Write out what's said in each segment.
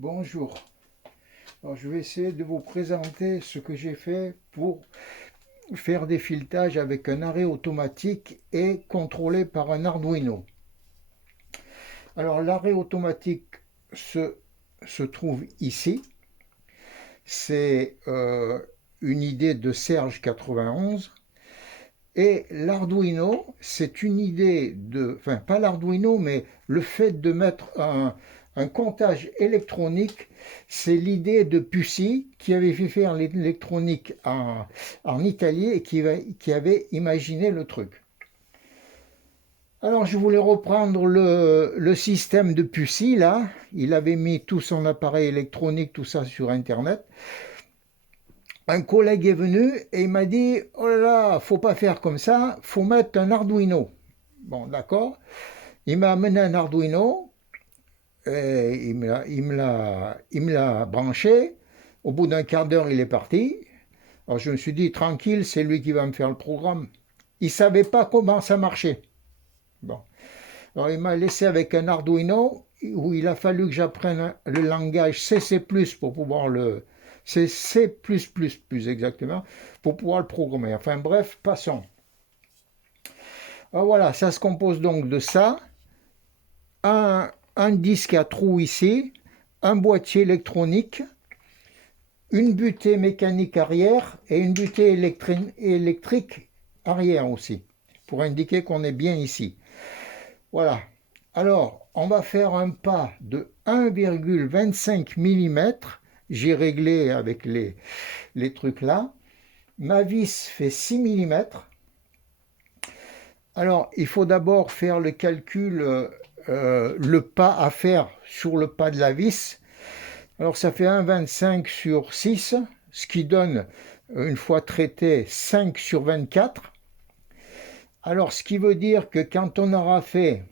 Bonjour. Alors, je vais essayer de vous présenter ce que j'ai fait pour faire des filetages avec un arrêt automatique et contrôlé par un Arduino. Alors l'arrêt automatique se trouve ici. C'est une idée de Serge 91. Et l'Arduino, c'est une idée de, enfin pas l'Arduino, mais le fait de mettre un comptage électronique, c'est l'idée de Pucci qui avait fait faire l'électronique en Italie et qui avait imaginé le truc. Alors je voulais reprendre le système de Pucci là, il avait mis tout son appareil électronique, tout ça sur internet. Un collègue est venu et il m'a dit « Oh là là, faut pas faire comme ça, faut mettre un Arduino. » Bon, d'accord. Il m'a amené un Arduino, et il me l'a branché. Au bout d'un quart d'heure, il est parti. Alors je me suis dit « Tranquille, c'est lui qui va me faire le programme. » Il ne savait pas comment ça marchait. Bon. Alors il m'a laissé avec un Arduino où il a fallu que j'apprenne le langage CC++ pour pouvoir c'est C++ plus exactement, pour pouvoir le programmer. Enfin bref, passons. Alors voilà, ça se compose donc de ça, un disque à trous ici, un boîtier électronique, une butée mécanique arrière et une butée électrique arrière aussi, pour indiquer qu'on est bien ici. Voilà. Alors, on va faire un pas de 1,25 mm. J'ai réglé avec les trucs là. Ma vis fait 6 mm. Alors, il faut d'abord faire le calcul, le pas à faire sur le pas de la vis. Alors, ça fait 1,25 sur 6, ce qui donne, une fois traité, 5 sur 24. Alors, ce qui veut dire que quand on aura fait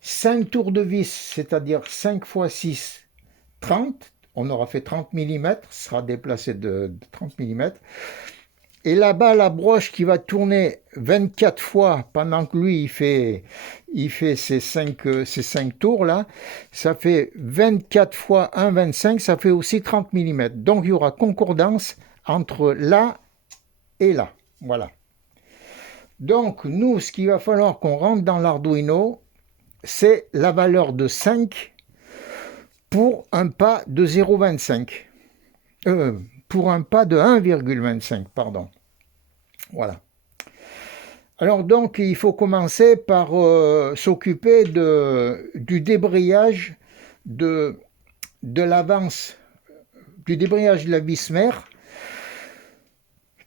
5 tours de vis, c'est-à-dire 5 fois 6, 30, on aura fait 30 mm, sera déplacé de 30 mm. Et là-bas, la broche qui va tourner 24 fois pendant que lui, il fait ces 5 tours-là, ça fait 24 fois 1, 25, ça fait aussi 30 mm. Donc, il y aura concordance entre là et là. Voilà. Donc, nous, ce qu'il va falloir qu'on rentre dans l'Arduino, c'est la valeur de 5 pour un pas de 0,25. Pour un pas de 1,25, pardon. Voilà. Alors donc, il faut commencer par s'occuper du débrayage de l'avance, du débrayage de la vis mère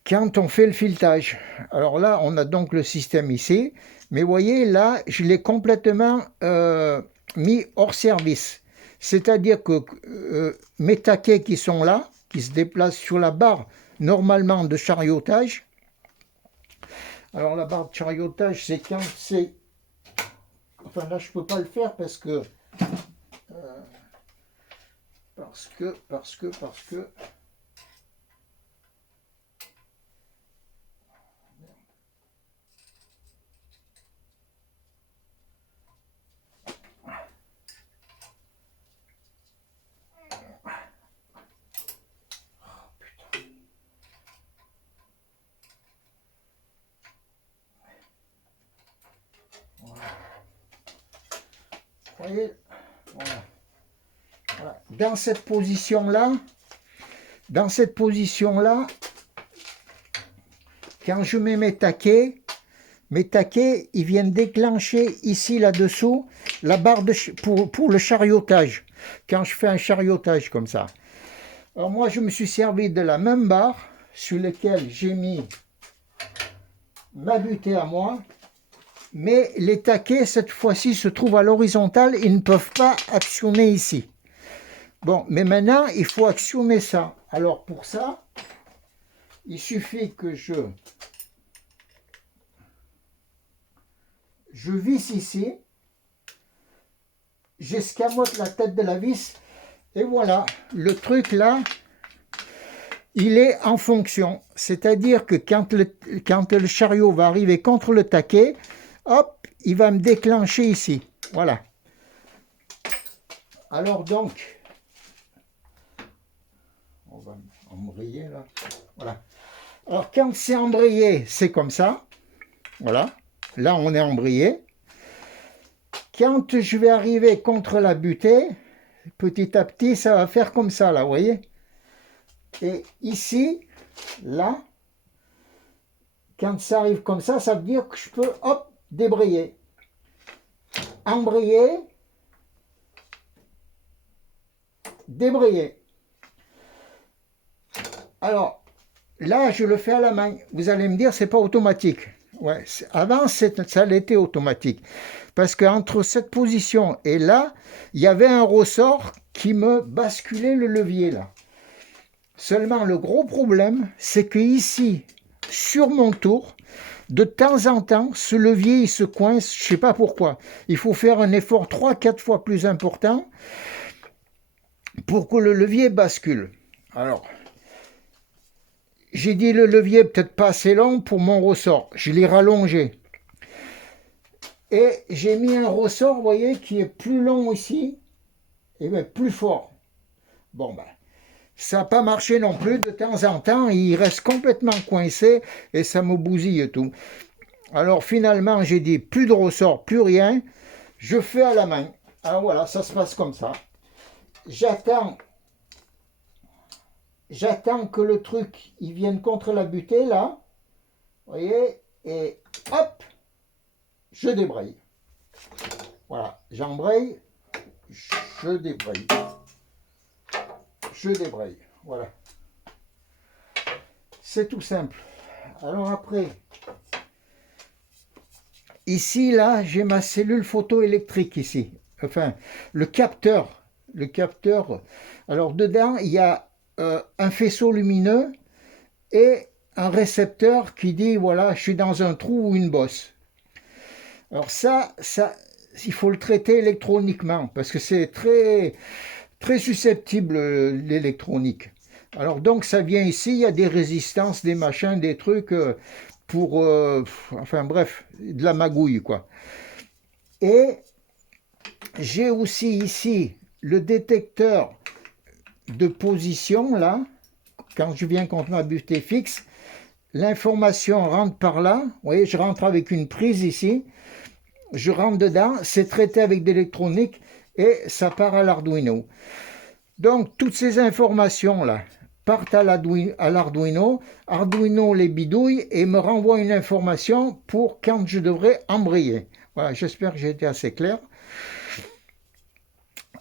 quand on fait le filetage. Alors là, on a donc le système ici, mais vous voyez, là, je l'ai complètement mis hors service. C'est-à-dire que mes taquets qui sont là, qui se déplacent sur la barre normalement de chariotage. Alors la barre de chariotage, c'est quand c'est... Enfin là, je ne peux pas le faire parce que... Parce que... Vous voyez, voilà. Voilà. Dans cette position-là, quand je mets mes taquets, ils viennent déclencher ici, là-dessous, la barre pour le chariotage, quand je fais un chariotage comme ça. Alors moi, je me suis servi de la même barre sur laquelle j'ai mis ma butée à moi, mais les taquets, cette fois-ci, se trouvent à l'horizontale, ils ne peuvent pas actionner ici. Bon, mais maintenant, il faut actionner ça. Alors pour ça, il suffit que je visse ici, j'escamote la tête de la vis, et voilà, le truc là, il est en fonction. C'est-à-dire que quand le chariot va arriver contre le taquet, hop, il va me déclencher ici. Voilà. Alors donc, on va embrayer là. Voilà. Alors quand c'est embrayé, c'est comme ça. Voilà. Là, on est embrayé. Quand je vais arriver contre la butée, petit à petit, ça va faire comme ça, là, vous voyez. Et ici, là, quand ça arrive comme ça veut dire que je peux, hop, débrayer. Embrayer, débrayer. Alors, là, je le fais à la main. Vous allez me dire, c'est pas automatique. Ouais, avant, ça l'était automatique. Parce qu'entre cette position et là, il y avait un ressort qui me basculait le levier, là. Seulement, le gros problème, c'est que ici, sur mon tour, de temps en temps, ce levier, il se coince, je ne sais pas pourquoi. Il faut faire un effort 3-4 fois plus important pour que le levier bascule. Alors, j'ai dit le levier peut-être pas assez long pour mon ressort. Je l'ai rallongé. Et j'ai mis un ressort, vous voyez, qui est plus long ici et bien plus fort. Bon, ben, ça n'a pas marché non plus. De temps en temps, il reste complètement coincé et ça me bousille et tout. Alors finalement, j'ai dit plus de ressort, plus rien. Je fais à la main. Alors voilà, ça se passe comme ça. J'attends que le truc il vienne contre la butée là. Vous voyez, et hop, je débraye. Voilà, j'embraye, je débraye. Je débraye. Voilà. C'est tout simple. Alors après, ici, là, j'ai ma cellule photoélectrique ici. Enfin, le capteur. Le capteur. Alors, dedans, il y a un faisceau lumineux et un récepteur qui dit, voilà, je suis dans un trou ou une bosse. Alors ça, il faut le traiter électroniquement parce que c'est très, très susceptible, l'électronique. Alors donc, ça vient ici, il y a des résistances, des machins, des trucs pour, enfin bref, de la magouille, quoi. Et j'ai aussi ici le détecteur de position, là, quand je viens contre ma butée fixe, l'information rentre par là, vous voyez, je rentre avec une prise ici, je rentre dedans, c'est traité avec de l'électronique et ça part à l'Arduino. Donc, toutes ces informations-là partent à l'Arduino, Arduino les bidouille et me renvoie une information pour quand je devrais embrayer. Voilà, j'espère que j'ai été assez clair.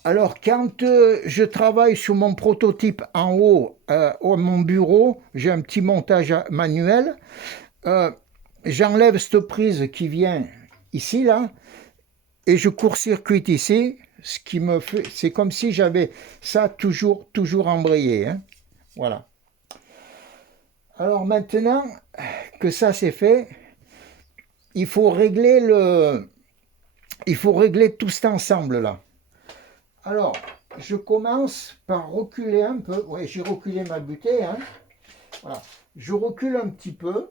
Alors, quand je travaille sur mon prototype en haut, à mon bureau, j'ai un petit montage manuel, j'enlève cette prise qui vient ici, là, et je court-circuite ici, ce qui me fait, c'est comme si j'avais ça toujours embrayé, hein. Voilà. Alors maintenant que ça c'est fait, il faut régler tout cet ensemble là. Alors, je commence par reculer un peu. Oui, j'ai reculé ma butée, hein. Voilà. Je recule un petit peu.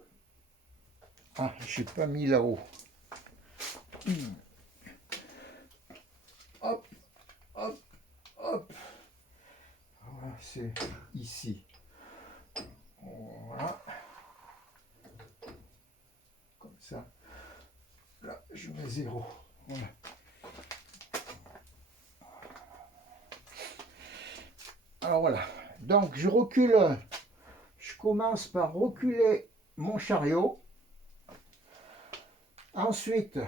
Ah, je n'ai pas mis là-haut. Hop, hop, hop. Voilà, c'est ici. Voilà. Comme ça. Là, je mets 0. Voilà. Alors voilà. Donc, je recule. Je commence par reculer mon chariot. Ensuite,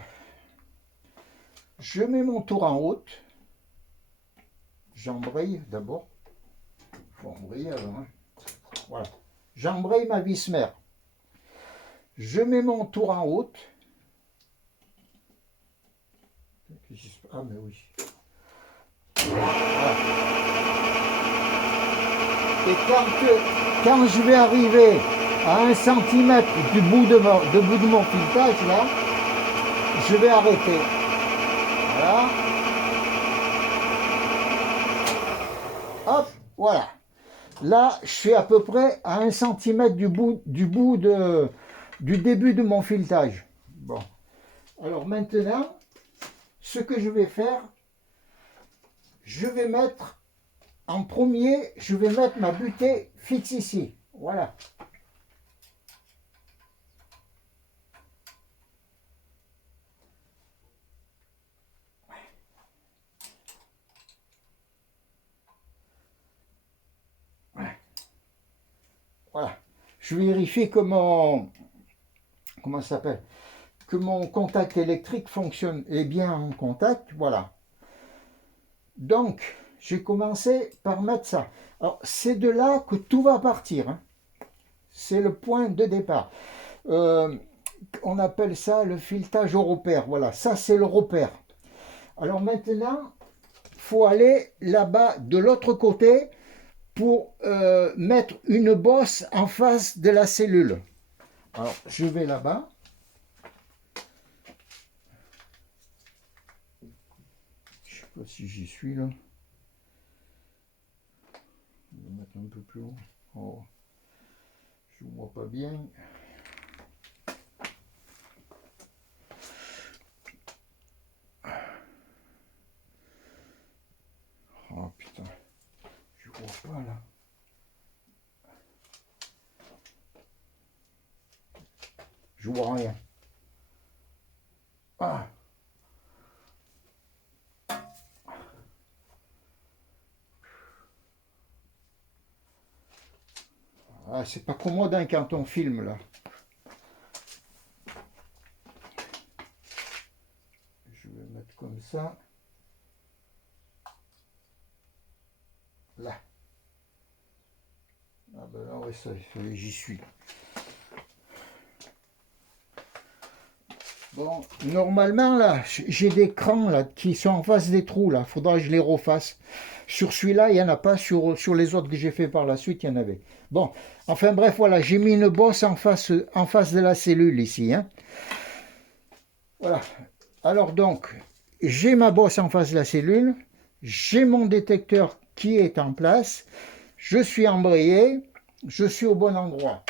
je mets mon tour en haute. J'embraye d'abord. Il faut embrayer avant, hein. Voilà. J'embraye ma vis mère. Je mets mon tour en haute. Ah, mais oui. Voilà. Et quand je vais arriver à 1 cm du bout de mon filetage, là, je vais arrêter. Voilà. Hop, voilà. Là, je suis à peu près à 1 cm du début de mon filetage. Bon. Alors maintenant, ce que je vais faire, je vais mettre, en premier, je vais mettre ma butée fixe ici. Voilà. Voilà. Je vérifie que mon, comment ça s'appelle, que mon contact électrique fonctionne et bien en contact. Voilà. Donc, j'ai commencé par mettre ça. Alors, c'est de là que tout va partir, hein. C'est le point de départ. On appelle ça le filetage au repère. Voilà, ça c'est le repère. Alors maintenant, il faut aller là-bas de l'autre côté pour mettre une bosse en face de la cellule. Alors, je vais là-bas. Je ne sais pas si j'y suis là. Je vais mettre un peu plus haut. Oh, je ne vois pas bien. Oh putain, je vois pas là. Je vois rien. Ah. Ah, c'est pas commode hein, quand on filme là. Je vais mettre comme ça. Là. Ah ben là, ouais, ça, j'y suis. Bon, normalement là, j'ai des crans là qui sont en face des trous là. Faudra que je les refasse. Sur celui-là, il n'y en a pas. Sur les autres que j'ai fait par la suite, il y en avait. Bon, enfin bref, voilà, j'ai mis une bosse en face de la cellule ici, hein. Voilà. Alors donc, j'ai ma bosse en face de la cellule. J'ai mon détecteur qui est en place. Je suis embrayé. Je suis au bon endroit.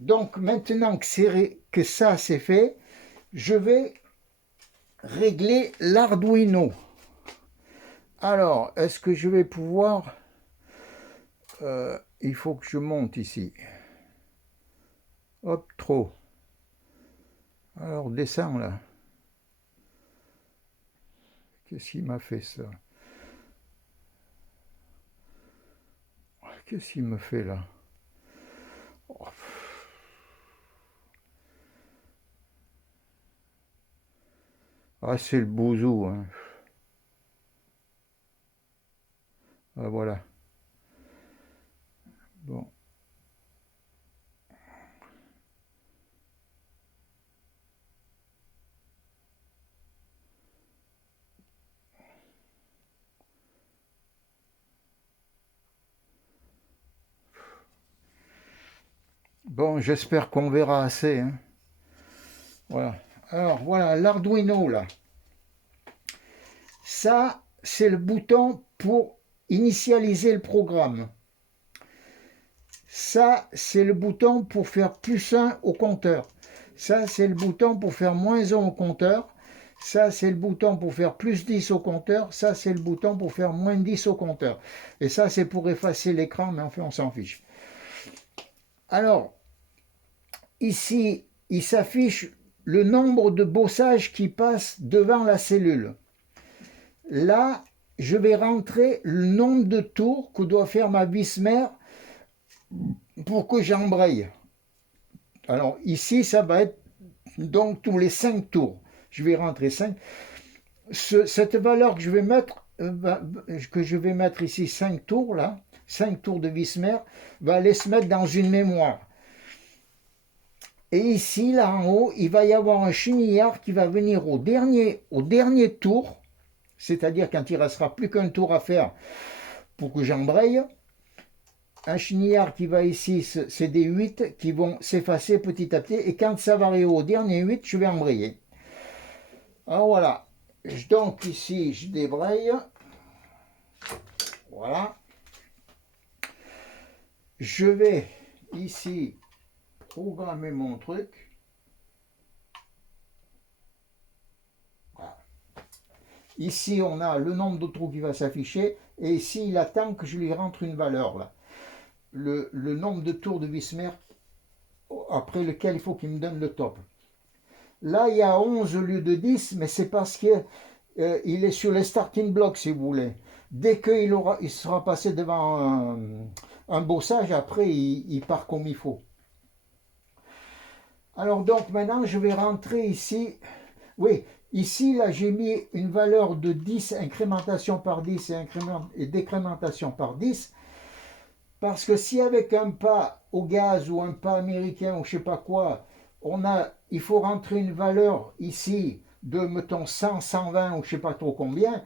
Donc maintenant que ça c'est fait, je vais régler l'Arduino. Alors, est-ce que je vais pouvoir... il faut que je monte ici. Hop, trop. Alors, descends là. Qu'est-ce qui m'a fait ça? Qu'est-ce qu'il me fait là? Oh. Ah, c'est le bouzou, hein. Ah, voilà. Bon. Bon, j'espère qu'on verra assez, hein. Voilà. Alors, voilà, l'Arduino, là. Ça, c'est le bouton pour initialiser le programme. Ça, c'est le bouton pour faire plus 1 au compteur. Ça, c'est le bouton pour faire moins 1 au compteur. Ça, c'est le bouton pour faire plus 10 au compteur. Ça, c'est le bouton pour faire moins 10 au compteur. Et ça, c'est pour effacer l'écran, mais enfin, on s'en fiche. Alors, ici, il s'affiche le nombre de bossages qui passent devant la cellule. Là, je vais rentrer le nombre de tours que doit faire ma vis mère pour que j'embraye. Alors ici, ça va être donc tous les 5 tours. Je vais rentrer 5. Cette valeur que je vais mettre ici 5 tours, là, 5 tours de vis mère, va aller se mettre dans une mémoire. Et ici, là en haut, il va y avoir un chenillard qui va venir au dernier tour, c'est-à-dire quand il ne restera plus qu'un tour à faire pour que j'embraye. Un chenillard qui va ici, c'est des 8 qui vont s'effacer petit à petit. Et quand ça va arriver au dernier 8, je vais embrayer. Alors voilà. Donc ici, je débraye. Voilà. Je vais ici programmer mon truc. Voilà. Ici, on a le nombre de trous qui va s'afficher. Et ici, il attend que je lui rentre une valeur. Là. Le nombre de tours de vis mère après lequel il faut qu'il me donne le top. Là, il y a 11 au lieu de 10, mais c'est parce qu'il est sur les starting blocks, si vous voulez. Dès il sera passé devant un bossage, après, il part comme il faut. Alors donc, maintenant, je vais rentrer ici. Oui, ici, là, j'ai mis une valeur de 10, incrémentation par 10 et décrémentation par 10. Parce que si avec un pas au gaz ou un pas américain ou je sais pas quoi, il faut rentrer une valeur ici de, mettons, 100, 120 ou je sais pas trop combien,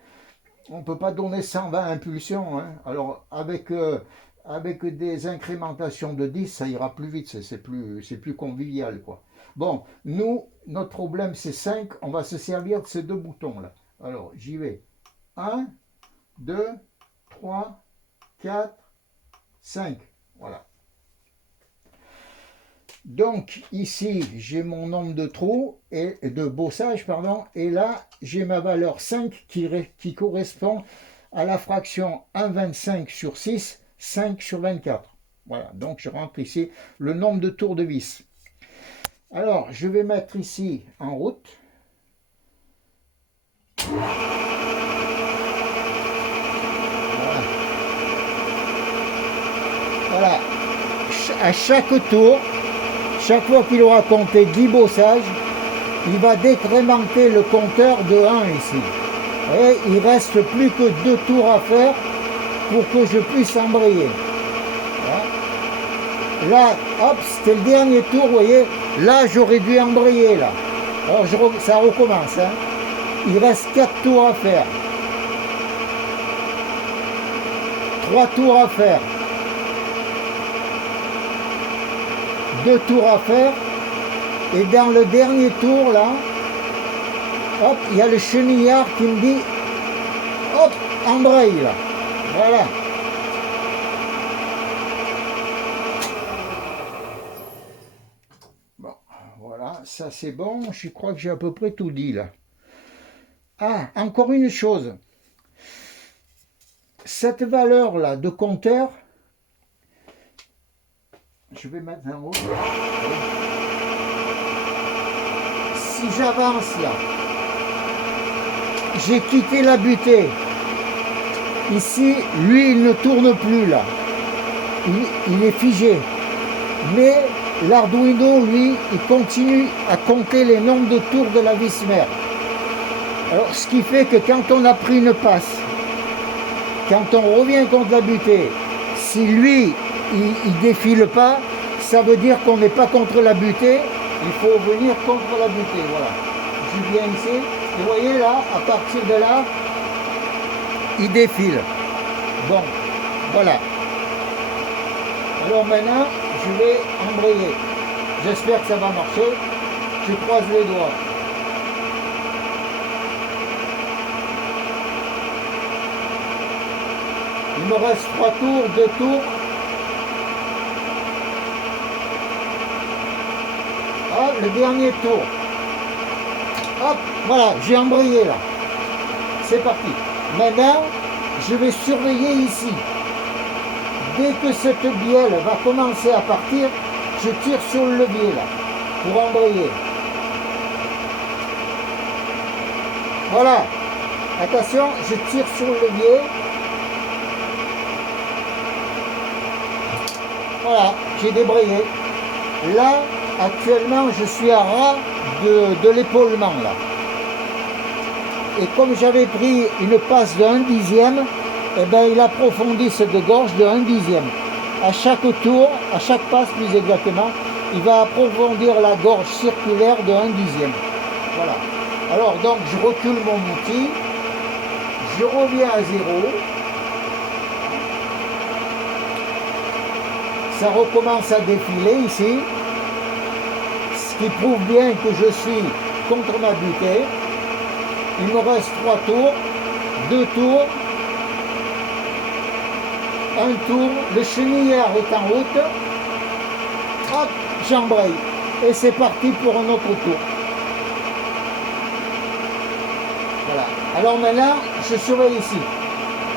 on ne peut pas donner 120 impulsions. Hein. Alors, avec des incrémentations de 10, ça ira plus vite, c'est plus convivial, quoi. Bon, nous, notre problème, c'est 5, on va se servir de ces deux boutons-là. Alors, j'y vais. 1, 2, 3, 4, 5. Voilà. Donc ici, j'ai mon nombre de trous et de bossage, pardon, et là, j'ai ma valeur 5 qui correspond à la fraction 1,25 sur 6, 5 sur 24. Voilà, donc je rentre ici le nombre de tours de vis. Alors, je vais mettre ici en route. Voilà. À chaque tour, chaque fois qu'il aura compté 10 bossages, il va décrémenter le compteur de 1 ici. Et il ne reste plus que 2 tours à faire pour que je puisse embrayer. Là, hop, c'était le dernier tour, vous voyez. Là, j'aurais dû embrayer, là. Alors, ça recommence. Hein. Il reste 4 tours à faire. 3 tours à faire. 2 tours à faire. Et dans le dernier tour, là, hop, il y a le chenillard qui me dit, hop, embraye, là. Voilà. Bon, voilà, ça c'est bon. Je crois que j'ai à peu près tout dit, là. Ah, encore une chose. Cette valeur-là de compteur, je vais mettre en haut. Si j'avance là, j'ai quitté la butée. Ici, lui, il ne tourne plus là. Il est figé. Mais l'Arduino, lui, il continue à compter les nombres de tours de la vis mère. Alors, ce qui fait que quand on a pris une passe, quand on revient contre la butée, si lui, il défile pas, ça veut dire qu'on n'est pas contre la butée, il faut venir contre la butée, voilà. Je viens ici, et vous voyez là, à partir de là, il défile. Bon, voilà. Alors maintenant, je vais embrayer. J'espère que ça va marcher. Je croise les doigts. Il me reste 3 tours, 2 tours. Ah, le dernier tour. Hop, voilà, j'ai embrayé là. C'est parti. Maintenant, je vais surveiller ici. Dès que cette bielle va commencer à partir, je tire sur le levier là, pour embrayer. Voilà. Attention, je tire sur le levier. Voilà, j'ai débrayé. Là, actuellement, je suis à ras de l'épaulement là. Et comme j'avais pris une passe de 1/10, eh ben, il approfondit cette gorge de 1/10. À chaque tour, à chaque passe plus exactement, il va approfondir la gorge circulaire de 1/10. Voilà. Alors donc, je recule mon outil, je reviens à 0. Ça recommence à défiler ici, ce qui prouve bien que je suis contre ma butée. Il me reste 3 tours, 2 tours, 1 tour, le chenillard est en route, hop, j'embraye, et c'est parti pour un autre tour. Voilà. Alors maintenant, je surveille ici.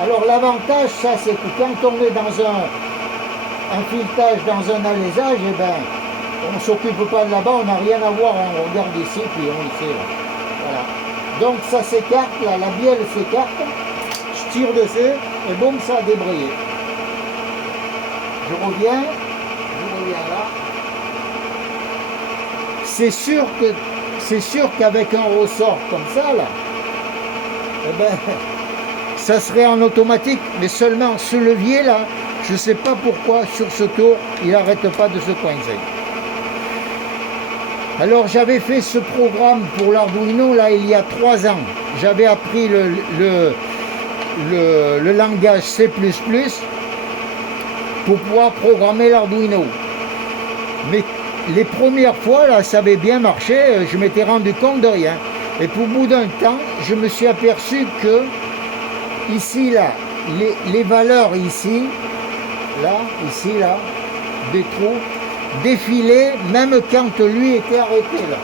Alors l'avantage, ça, c'est que quand on est dans un filetage, dans un alésage, eh ben, on ne s'occupe pas de là-bas, on n'a rien à voir, on regarde ici, puis on le sait. Là. Voilà. Donc ça s'écarte, là, la bielle s'écarte, je tire dessus, et boum, ça a débrayé. Je reviens là. C'est sûr qu'avec un ressort comme ça, là, eh ben, ça serait en automatique, mais seulement ce levier là, je ne sais pas pourquoi sur ce tour, il n'arrête pas de se coincer. Alors j'avais fait ce programme pour l'Arduino là il y a 3 ans. J'avais appris le langage C++ pour pouvoir programmer l'Arduino. Mais les premières fois là, ça avait bien marché, je m'étais rendu compte de rien. Et pour bout d'un temps, je me suis aperçu que ici là, les valeurs ici, là, des trous, défilaient même quand lui était arrêté là.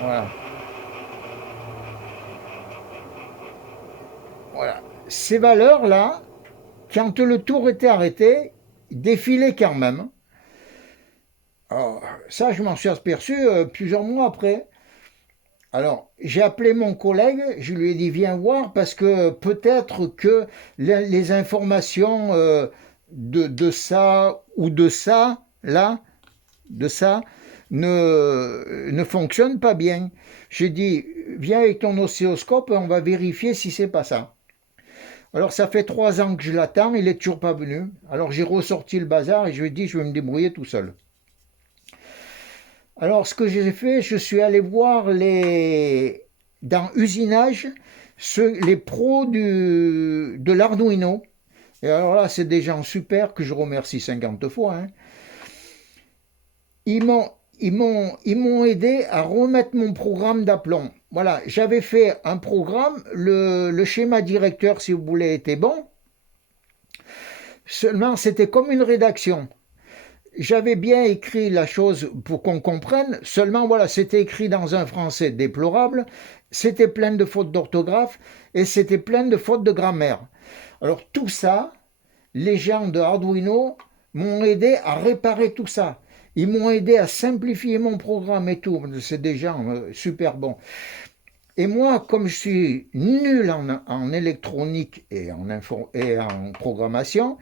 Voilà. Voilà. Ces valeurs là, quand le tour était arrêté, défilaient quand même. Alors, ça, je m'en suis aperçu plusieurs mois après. Alors, j'ai appelé mon collègue, je lui ai dit viens voir parce que peut-être que les informations de ça ou de ça, là, de ça, ne fonctionnent pas bien. J'ai dit viens avec ton oscilloscope, on va vérifier si c'est pas ça. Alors ça fait 3 ans que je l'attends, il est toujours pas venu. Alors j'ai ressorti le bazar et je lui ai dit je vais me débrouiller tout seul. Alors, ce que j'ai fait, je suis allé voir dans Usinage, les pros de l'Arduino. Et alors là, c'est des gens super que je remercie 50 fois. Hein. Ils m'ont aidé à remettre mon programme d'aplomb. Voilà, j'avais fait un programme, le schéma directeur, si vous voulez, était bon. Seulement, c'était comme une rédaction. J'avais bien écrit la chose pour qu'on comprenne, seulement voilà, c'était écrit dans un français déplorable, c'était plein de fautes d'orthographe et c'était plein de fautes de grammaire. Alors tout ça, les gens de Arduino m'ont aidé à réparer tout ça. Ils m'ont aidé à simplifier mon programme et tout. C'est des gens super bons. Et moi, comme je suis nul en électronique et en programmation,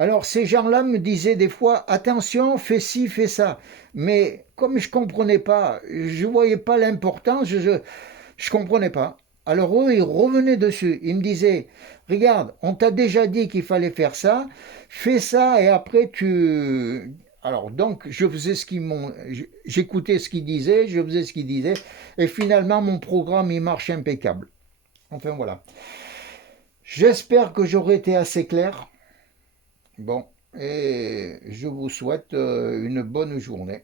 alors ces gens-là me disaient des fois, attention, fais ci, fais ça. Mais comme je ne comprenais pas, je ne voyais pas l'importance, je ne comprenais pas. Alors eux, ils revenaient dessus. Ils me disaient, regarde, on t'a déjà dit qu'il fallait faire ça, fais ça et après tu... Alors donc, je faisais j'écoutais ce qu'ils disaient, je faisais ce qu'ils disaient, et finalement mon programme, il marche impeccable. Enfin voilà. J'espère que j'aurai été assez clair. Bon, et je vous souhaite une bonne journée.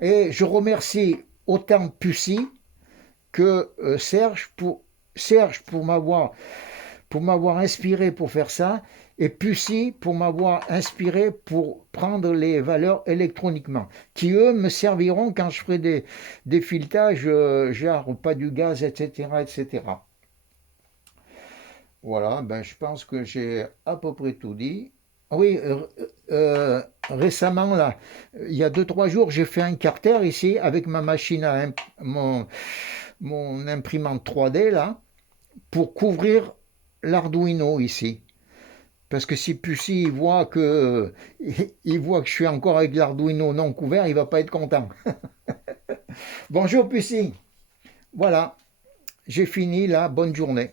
Et je remercie autant Pussy que Serge pour m'avoir inspiré pour faire ça, et Pussy pour m'avoir inspiré pour prendre les valeurs électroniquement, qui eux me serviront quand je ferai des filetages, genre pas du gaz, etc., etc. Voilà, ben je pense que j'ai à peu près tout dit. Ah oui, récemment, là, il y a 2-3 jours, j'ai fait un carter ici avec ma machine mon imprimante 3D, là, pour couvrir l'Arduino ici. Parce que si Pussy il voit que je suis encore avec l'Arduino non couvert, il va pas être content. Bonjour Pussy. Voilà, j'ai fini là, bonne journée.